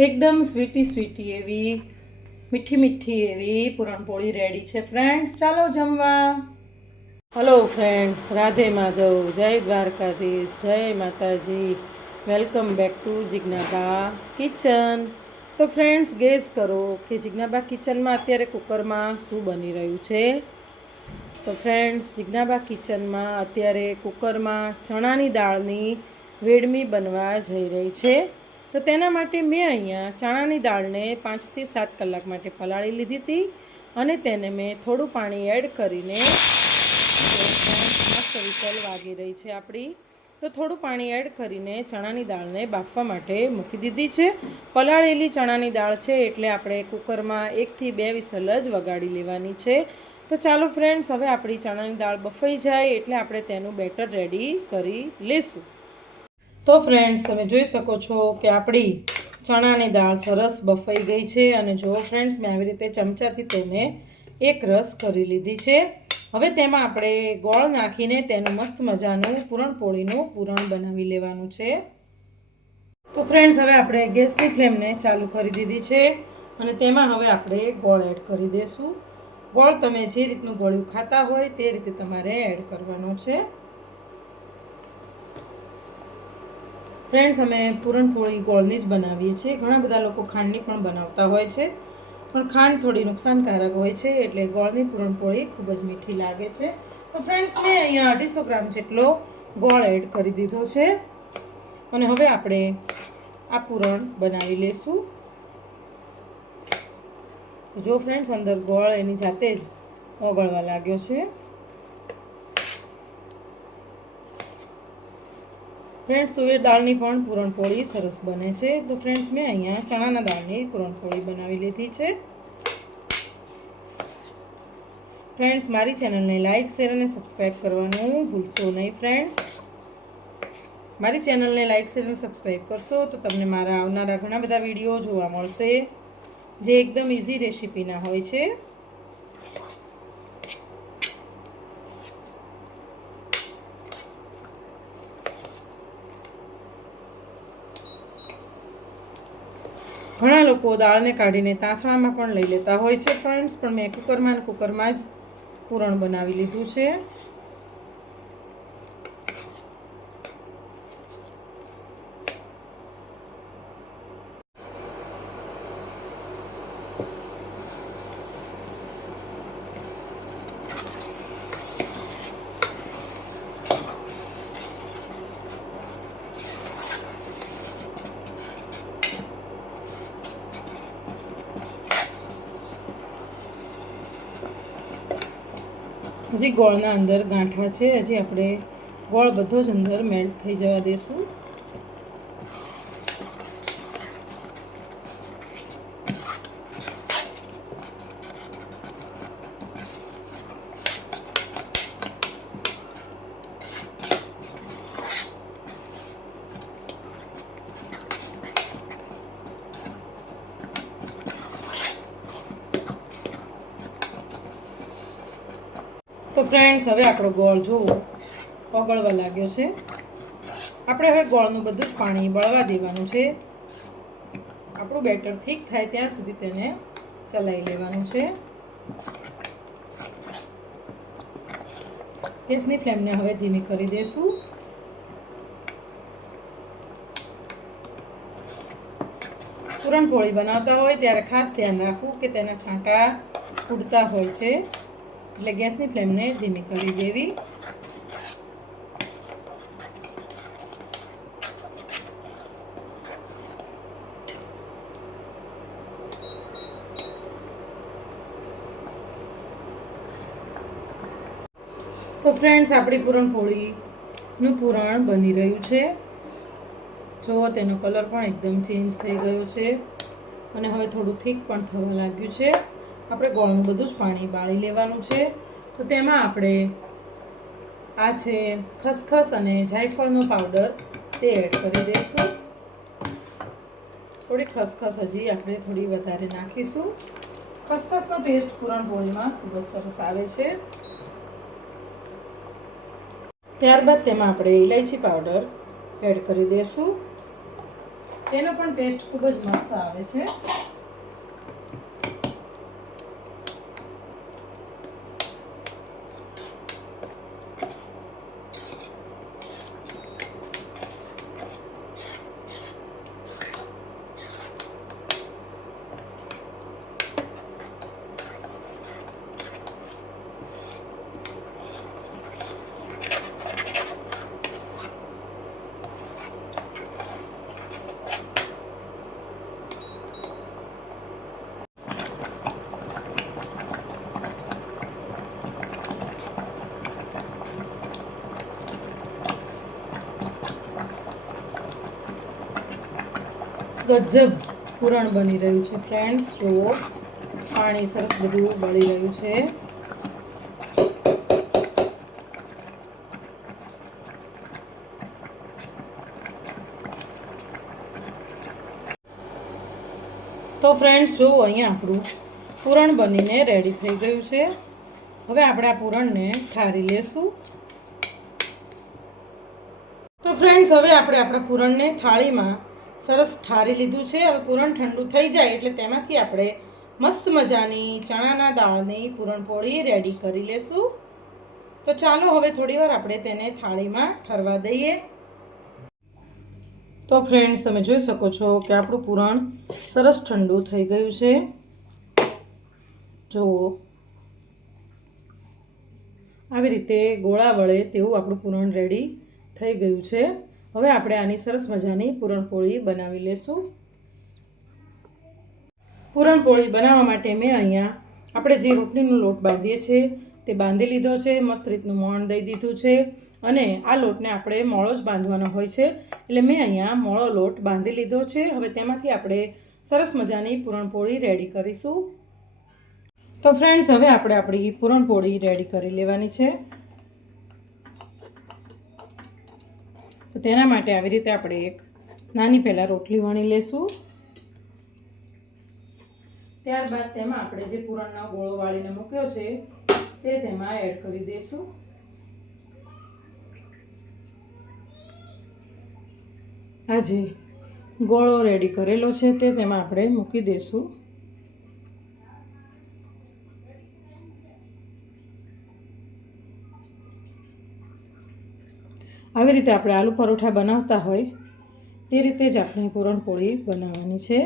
એકદમ sweetie sweetie એવી, મીઠી મીઠી એવી પૂરણપોળી રેડી છે. ફ્રેન્ડ્સ, ચાલો જમવા. હલો ફ્રેન્ડ્સ, રાધે માધવ, જય દ્વારકાધીશ, જય માતાજી. Welcome back to Jignaba kitchen. તો ફ્રેન્ડ્સ, ગેસ કરો કે જિજ્ઞાબા કિચનમાં અત્યારે કુકરમાં શું બની રહ્યું છે? તો ફ્રેન્ડ્સ, જિજ્ઞાબા કિચનમાં અત્યારે કુકરમાં ચણાની દાળની વેડમી બનવા જઈ રહી છે. તો તેના માટે મેં અહીંયા ચણાની દાળને પાંચથી સાત કલાક માટે પલાળી લીધી હતી અને તેને મેં થોડું પાણી એડ કરીને મસ્ત વિસલ વાગી રહી છે આપણી. તો થોડું પાણી એડ કરીને ચણાની દાળને બાફવા માટે મૂકી દીધી છે. પલાળેલી ચણાની દાળ છે એટલે આપણે કુકરમાં એકથી બે વિસલ જ વગાડી લેવાની છે. તો ચાલો ફ્રેન્ડ્સ હવે આપણી ચણાની દાળ બફાઈ જાય એટલે આપણે તેનું બેટર રેડી કરી લેશું. તો ફ્રેન્ડ્સ તમે જોઈ શકો છો કે આપણી ચણાની દાળ સરસ બફાઈ ગઈ છે અને જો ફ્રેન્ડ્સ મેં આવી રીતે ચમચાથી તેને એક રસ કરી લીધી છે. હવે તેમાં આપણે ગોળ નાખીને તેનું મસ્ત મજાનું પૂરણપોળીનું પૂરણ બનાવી લેવાનું છે. તો ફ્રેન્ડ્સ હવે આપણે ગેસની ફ્લેમને ચાલુ કરી દીધી છે અને તેમાં હવે આપણે ગોળ એડ કરી દઈશું. ગોળ તમે જે રીતનું ગળ્યું ખાતા હોય તે રીતે તમારે એડ કરવાનો છે. ફ્રેન્ડ્સ અમે પૂરણપોળી ગોળની જ બનાવીએ છીએ. ઘણા બધા લોકો ખાંડની પણ બનાવતા હોય છે. પણ ખાંડ થોડી નુકસાનકારક હોય છે, એટલે ગોળની પૂરણપોળી ખૂબ જ મીઠી લાગે છે. તો ફ્રેન્ડ્સ મેં અહીંયા અઢીસો ગ્રામ જેટલો ગોળ એડ કરી દીધો છે. અને હવે આપણે આ પૂરણ બનાવી લઈશું જો ફ્રેન્ડ્સ અંદર ગોળ એની જાતે જ ઓગળવા લાગ્યો છે. ફ્રેન્ડ્સ, તુવેર દાળની પણ પૂરણપોળી સરસ બને છે. તો ફ્રેન્ડ્સ, મેં અહીંયા ચણાના દાળની પૂરણપોળી બનાવી લીધી છે. ફ્રેન્ડ્સ, મારી ચેનલને લાઇક શેર અને સબસ્ક્રાઈબ કરવાનું ભૂલશો નહીં, ફ્રેન્ડ્સ. મારી ચેનલને લાઇક શેર અને સબસ્ક્રાઈબ કરશો તો તમને મારા આવનારા ઘણા બધા વીડિયો જોવા મળશે. જે એકદમ ઇઝી રેસીપીના હોય છે. ઘણા લોકો દાળને કાઢીને તાંસણામાં પણ લઈ લેતા હોય છે ફ્રેન્ડ્સ પણ મેં કુકરમાં ને કુકરમાં જ પૂરણ બનાવી લીધું છે. હજી ગોળના અંદર ગાંઠા છે, હજી આપણે ગોળ બધો જ અંદર મેલ્ટ થઈ જવા દેશું. ફ્રેન્ડ્સ હવે આપણો ગોળ જુઓ ઓગળવા લાગ્યો છે. આપણે હવે ગોળનું બધું જ પાણી બળવા દેવાનું છે. આપણું બેટર ઠીક થાય ત્યાં સુધી તેને ચલાવી લેવાનું છે. ગેસની ફ્લેમને હવે ધીમી કરી દઈશું પૂરણપોળી બનાવતા હોય ત્યારે ખાસ ધ્યાન રાખવું કે તેના છાંટા ઉડતા હોય છે. એટલે ગેસની ફ્લેમને ધીમી કરી દેવી. તો ફ્રેન્ડ્સ, આપણી પૂરણપોળીનું પૂરણ બની રહ્યું છે. જુઓ, તેનો કલર પણ એકદમ ચેન્જ થઈ ગયો છે. અને હવે થોડું થીક પણ થવા લાગ્યું છે. આપણે ગોળનું બધું જ પાણી બાળી લેવાનું છે. તો તેમાં આપણે આ છે ખસખસ અને જાયફળનો પાવડર, તે એડ કરી દઈશું. થોડી ખસખસ હજી આપણે થોડી વધારે નાખીશું. ખસખસનો ટેસ્ટ પૂરણપોળીમાં ખૂબ જ સરસ આવે છે. ત્યારબાદ તેમાં આપણે ઇલાયચી પાવડર એડ કરી દઈશું. તેનો પણ ટેસ્ટ ખૂબ જ મસ્ત આવે છે. ગજબ પૂરણ બની રહ્યું છે. ફ્રેન્ડ્સ જુઓ. પાણી સરસ બધું બળી રહ્યું છે. તો ફ્રેન્ડ્સ જુઓ અહીંયા આપણું પૂરણ બનીને રેડી થઈ ગયું છે. હવે આપણે આ પૂરણને ઠારી લેશું. તો ફ્રેન્ડ્સ હવે આપણે આપણા પૂરણને થાળીમાં સરસ ઠારી લીધું છે. હવે પૂરણ ઠંડુ થઈ જાય એટલે તેમાંથી આપણે મસ્ત મજાની ચણાના દાળની પૂરણપોળી રેડી કરી લેશું. તો ચાલો હવે થોડીવાર આપણે તેને થાળીમાં ઠરવા દઈએ. તો ફ્રેન્ડ્સ તમે જોઈ શકો છો કે આપણું પૂરણ સરસ ઠંડુ થઈ ગયું છે. જુઓ. આવી રીતે ગોળા વળે તેવું આપણું પૂરણ રેડી થઈ ગયું છે. હવે આપણે આની સરસ મજાની પૂરણપોળી બનાવી લેશું. પૂરણપોળી બનાવવા માટે મેં અહીંયા આપણે જે રોટલીનો લોટ બાંધીએ છીએ તે બાંધી લીધો છે, મસ્ત રીતનું મોણ દઈ દીધું છે અને આ લોટને આપણે મોળો જ બાંધવાનો હોય છે. એટલે મેં અહીંયા મોળો લોટ બાંધી લીધો છે. હવે તેમાંથી આપણે સરસ મજાની પૂરણપોળી રેડી કરીશું. તો ફ્રેન્ડ્સ, હવે આપણે આપણી પૂરણપોળી રેડી કરી લેવાની છે. તો તેના માટે આવી રીતે આપણે એક નાની પહેલાં રોટલી વણી લેશું. ત્યારબાદ તેમાં આપણે જે પૂરણનો ગોળો વાળીને મૂક્યો છે, તે તેમાં એડ કરી દઈશું આજે ગોળો રેડી કરેલો છે, તે તેમાં આપણે મૂકી દઈશું આવી રીતે આપણે આલુ પરોઠા બનાવતા હોય તે રીતે જ આપણે પૂરણપોળી બનાવવાની છે.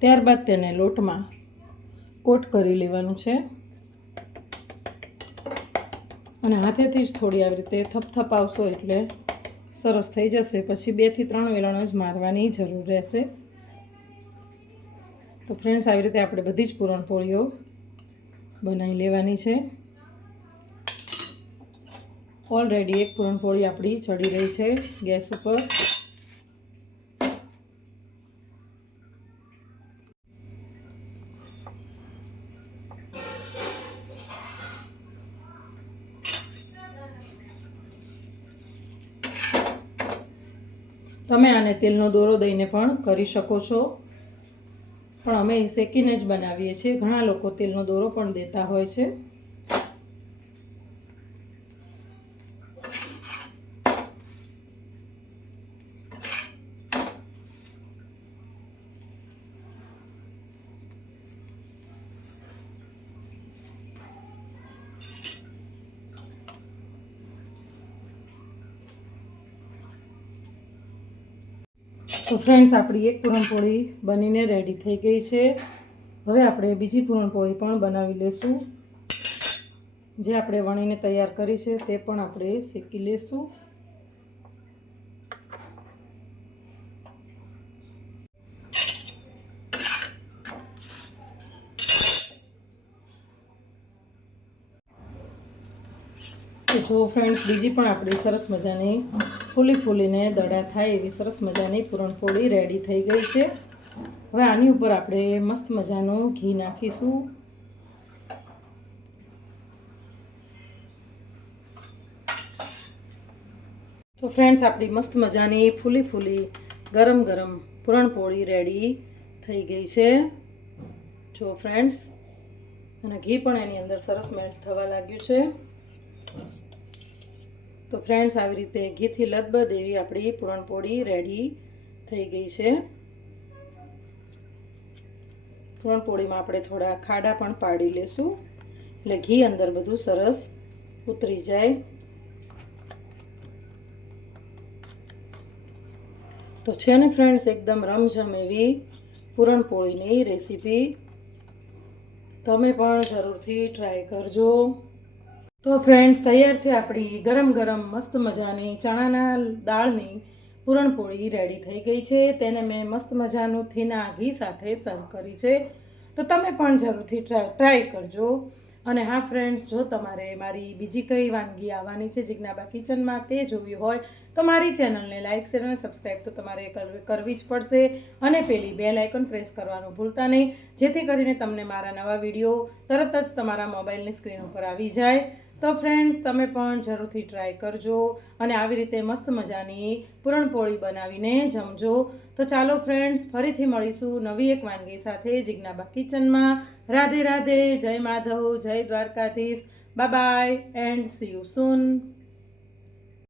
ત્યારબાદ તેને લોટમાં કોટ કરી લેવાનું છે. અને હાથેથી જ થોડી આવી રીતે થપથપાવશો એટલે સરસ થઈ જશે. પછી બેથી ત્રણ વેલણ જ મારવાની જરૂર રહેશે. તો ફ્રેન્ડ્સ આવી રીતે આપણે બધી જ પૂરણપોળીઓ બનાવી લેવાની છે. ઓલરેડી એક પૂરણપોળી આપણી ચડી રહી છે ગેસ ઉપર. તમે આને તેલનો દોરો દઈને પણ કરી શકો છો. પણ અમે શેકીને જ બનાવીએ છીએ. ઘણા લોકો તેલનો દોરો પણ દેતા હોય છે. તો ફ્રેન્ડ્સ આપણી એક પૂરણપોળી બનીને રેડી થઈ ગઈ છે. હવે આપણે બીજી પૂરણપોળી પણ બનાવી લેશું. જે આપણે વણીને તૈયાર કરી છે તે પણ આપણે શેકી લેશું. જો ફ્રેન્ડ્સ બીજી પણ આપણી સરસ મજાની ફૂલી ફૂલીને દડા થાય એવી સરસ મજાની પૂરણપોળી રેડી થઈ ગઈ છે. હવે આની ઉપર આપણે મસ્ત મજાનું ઘી નાખીશું. તો ફ્રેન્ડ્સ આપણી મસ્ત મજાની ફૂલી ફૂલી ગરમ ગરમ પૂરણપોળી રેડી થઈ ગઈ છે. જો ફ્રેન્ડ્સ અને ઘી પણ એની અંદર સરસ મેલ્ટ થવા લાગ્યું છે. તો ફ્રેન્ડ્સ આવી રીતે ઘીથી લદબદ એવી આપણી પૂરણપોળી રેડી થઈ ગઈ છે. પૂરણપોળીમાં આપણે થોડા ખાડા પણ પાડી લેશું. એટલે ઘી અંદર બધું સરસ ઉતરી જાય. તો છે ને ફ્રેન્ડ્સ એકદમ રમઝમ એવી પૂરણપોળીની રેસીપી તમે પણ જરૂરથી ટ્રાય કરજો. તો ફ્રેન્ડ્સ તૈયાર છે આપણી ગરમ ગરમ મસ્ત મજાની ચણાના દાળની પૂરણપોળી રેડી થઈ ગઈ છે. તેને મેં મસ્ત મજાનું થીના ઘી સાથે સર્વ કરી છે. તો તમે પણ જરૂરથી ટ્રાય કરજો. અને હા ફ્રેન્ડ્સ જો તમારે મારી બીજી કઈ વાનગી આવવાની છે જિજ્ઞાબા કિચનમાં તે જોવી હોય, તો મારી ચેનલને લાઇક શેર અને સબસ્ક્રાઈબ તો તમારે કરવી જ પડશે. અને પેલી બે લાઇકન પ્રેસ કરવાનું ભૂલતા નહીં, જેથી કરીને તમને મારા નવા વીડિયો તરત જ તમારા મોબાઈલની સ્ક્રીન ઉપર આવી જાય. તો ફ્રેન્ડ્સ તમે પણ જરૂરથી ટ્રાય કરજો અને આવી રીતે મસ્ત મજાની પૂરણપોળી બનાવીને જમજો. તો ચાલો ફ્રેન્ડ્સ ફરીથી મળીશું નવી એક વાનગી સાથે જિજ્ઞાબા કિચનમાં. રાધે રાધે, જય માધવ, જય Dwarkadhish. Bye and see you soon